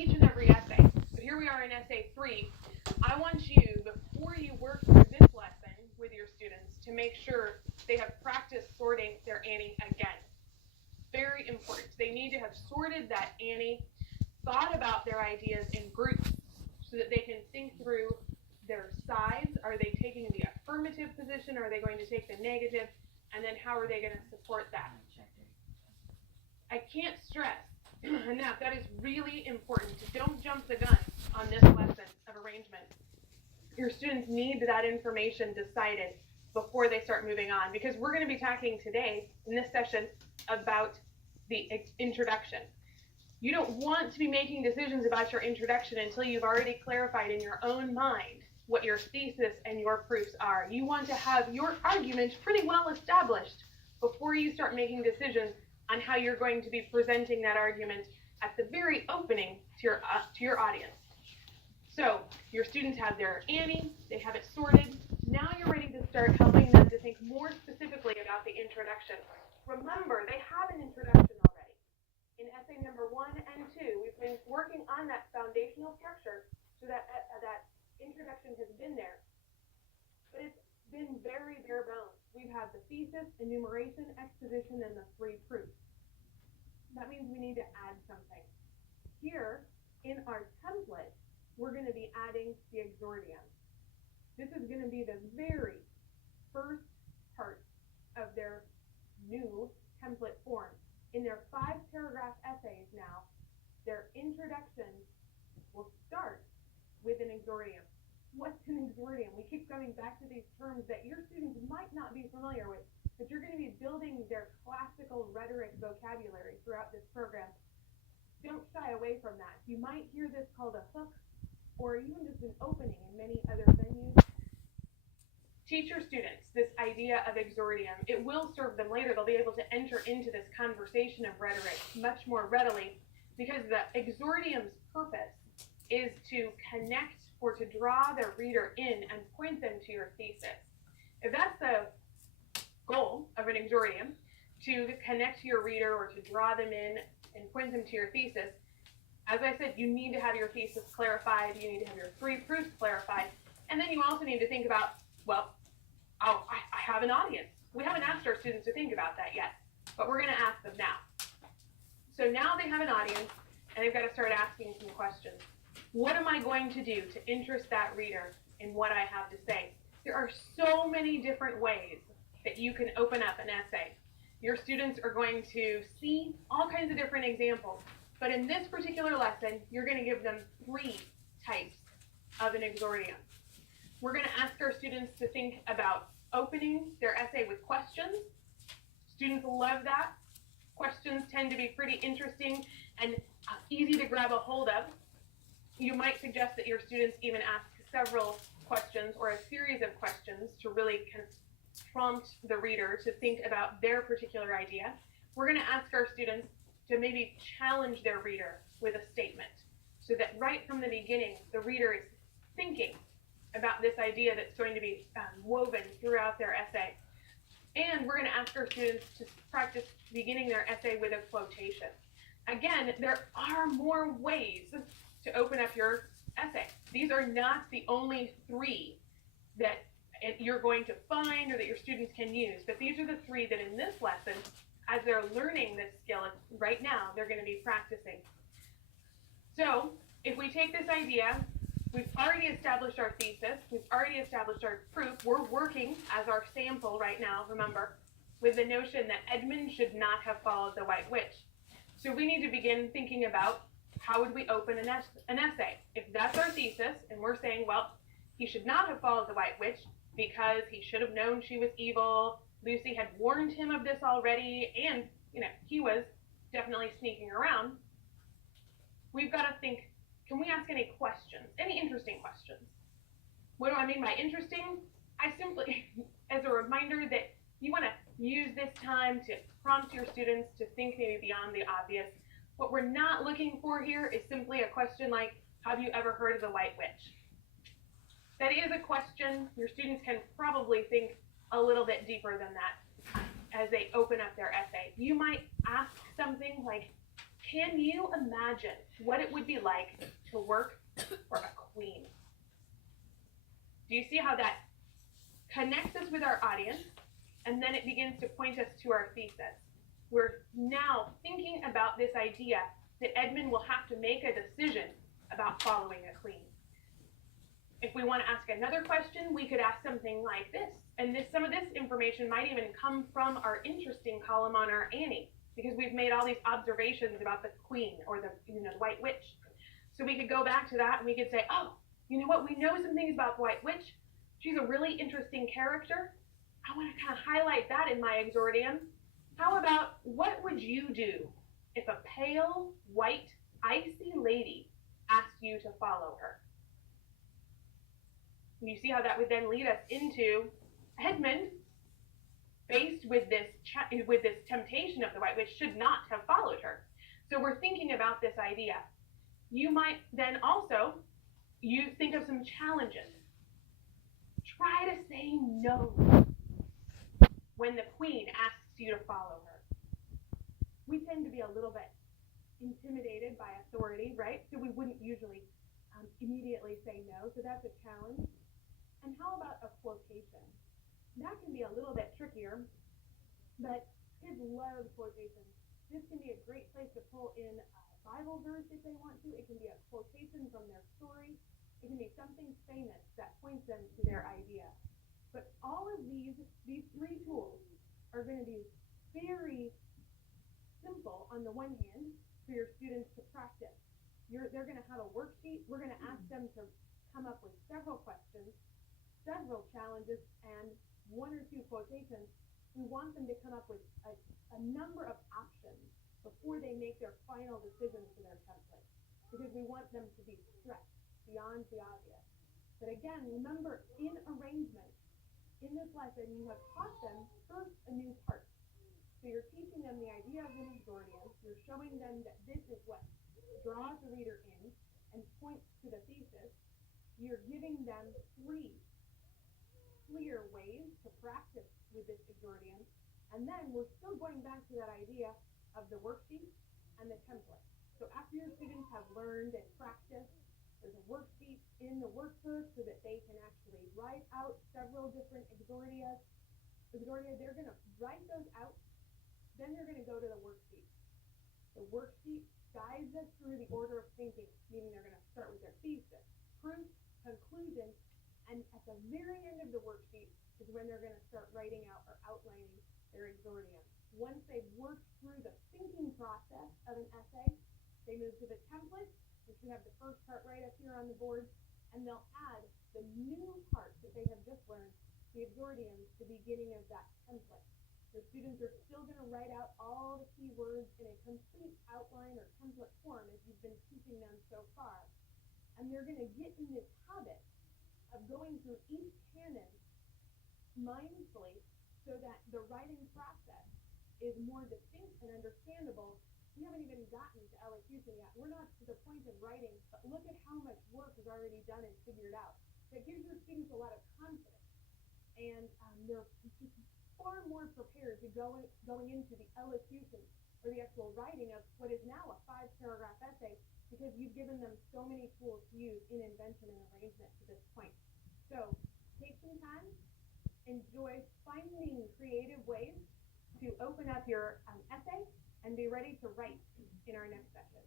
each and every essay. So here we are in essay 3. I want you, before you work through this lesson with your students, to make sure they have practiced sorting their Annie again. Very important. They need to have sorted that Annie, thought about their ideas in groups so that they can think through their sides. Are they taking the affirmative position? Are they going to take the negative? And then how are they going to support that? I can't stress enough, that is really important. Don't jump the gun on this lesson of arrangement. Your students need that information decided before they start moving on, because we're going to be talking today in this session about the introduction. You don't want to be making decisions about your introduction until you've already clarified in your own mind what your thesis and your proofs are. You want to have your argument pretty well established before you start making decisions on how you're going to be presenting that argument at the very opening to your audience. So your students have their Annie, they have it sorted. Now you're ready to start helping them to think more specifically about the introduction. Remember, they have an introduction already. In essay number 1 and 2, we've been working on that foundational structure so that that introduction has been there. But it's been very bare bones. We have the thesis, enumeration, exposition, and the 3 proofs. That means we need to add something. Here, in our template, we're going to be adding the exordium. This is going to be the very first part of their new template form. In their 5-paragraph essays now, their introduction will start with an exordium. What's an exordium? We keep coming back to these terms that your students might not be familiar with, but you're going to be building their classical rhetoric vocabulary throughout this program. Don't shy away from that. You might hear this called a hook, or even just an opening in many other venues. Teach your students this idea of exordium. It will serve them later. They'll be able to enter into this conversation of rhetoric much more readily, because the exordium's purpose is to connect or to draw their reader in and point them to your thesis. If that's the goal of an exordium, to connect to your reader or to draw them in and point them to your thesis, as I said, you need to have your thesis clarified, you need to have your 3 proofs clarified, and then you also need to think about, well, I have an audience. We haven't asked our students to think about that yet, but we're going to ask them now. So now they have an audience, and they've got to start asking some questions. What am I going to do to interest that reader in what I have to say? There are so many different ways that you can open up an essay. Your students are going to see all kinds of different examples, but in this particular lesson, you're going to give them 3 types of an exordium. We're going to ask our students to think about opening their essay with questions. Students love that. Questions tend to be pretty interesting and easy to grab a hold of. You might suggest that your students even ask several questions or a series of questions to really kind of prompt the reader to think about their particular idea. We're going to ask our students to maybe challenge their reader with a statement so that right from the beginning, the reader is thinking about this idea that's going to be woven throughout their essay. And we're going to ask our students to practice beginning their essay with a quotation. Again, there are more ways to open up your essay. These are not the only 3 that you're going to find or that your students can use, but these are the 3 that in this lesson, as they're learning this skill right now, they're going to be practicing. So if we take this idea, we've already established our thesis, we've already established our proof, we're working as our sample right now, remember, with the notion that Edmund should not have followed the White Witch. So we need to begin thinking about how would we open an essay. If that's our thesis, and we're saying, well, he should not have followed the White Witch because he should have known she was evil, Lucy had warned him of this already, and, he was definitely sneaking around. We've got to think, can we ask any questions, any interesting questions? What do I mean by interesting? I simply, as a reminder that you want to use this time to prompt your students to think maybe beyond the obvious. What we're not looking for here is simply a question like, have you ever heard of the White Witch? That is a question. Your students can probably think a little bit deeper than that as they open up their essay. You might ask something like, Can you imagine what it would be like to work for a queen? Do you see how that connects us with our audience, and then it begins to point us to our thesis? We're now thinking about this idea that Edmund will have to make a decision about following a queen. If we want to ask another question, we could ask something like this. And some of this information might even come from our interesting column on our Annie, because we've made all these observations about the queen or the White Witch. So we could go back to that and we could say, oh, you know what? We know some things about the White Witch. She's a really interesting character. I want to kind of highlight that in my exordium. How about, what would you do if a pale, white, icy lady asked you to follow her? You see how that would then lead us into Edmund, faced with this temptation of the White Witch, should not have followed her. So we're thinking about this idea. You might then also think of some challenges. Try to say no when the queen asks you to follow her. We tend to be a little bit intimidated by authority, right? So we wouldn't usually immediately say no, so that's a challenge. And how about a quotation? That can be a little bit trickier, but kids love quotations. This can be a great place to pull in a Bible verse if they want to. It can be a quotation from their story. It can be something famous that points them to their idea. But all of these three tools are going to be very simple on the one hand for your students to practice. They're going to have a worksheet. We're going to ask them to come up with several questions, several challenges, and one or two quotations. We want them to come up with a number of options before they make their final decision for their template, because we want them to be stretched beyond the obvious. But again, remember, in arrangement, in this lesson, you have taught them first a new part. So you're teaching them the idea of an exordium. You're showing them that this is what draws the reader in and points to the thesis. You're giving them 3 clear ways to practice with this exordium. And then we're still going back to that idea of the worksheet and the template. So after your students have learned and practiced, there's a worksheet in the workbook so that they can actually write out several different exordia. They're going to write those out. Then they're going to go to the worksheet. The worksheet guides us through the order of thinking, meaning they're going to start with their thesis, proof, conclusion, and at the very end of the worksheet is when they're going to start writing out or outlining their exordium. Once they've worked through the thinking process of an essay, they move to the template, which we have the first part right up here on the board, and they'll add the new part that they have just learned, the exordium, to the beginning of that template. The students are still going to write out all the key words in a complete outline or template form as you've been teaching them so far. And they're going to get in this habit of going through each canon mindfully so that the writing process is more distinct and understandable. We haven't even gotten to elocution yet. We're not to the point of writing, but look at how much work is already done and figured out. That gives your students a lot of confidence. And they're far more prepared to going into the elocution or the actual writing of what is now a 5-paragraph essay, because you've given them so many tools to use in invention and arrangement to this point. So take some time, enjoy finding creative ways to open up your essay, and be ready to write in our next session.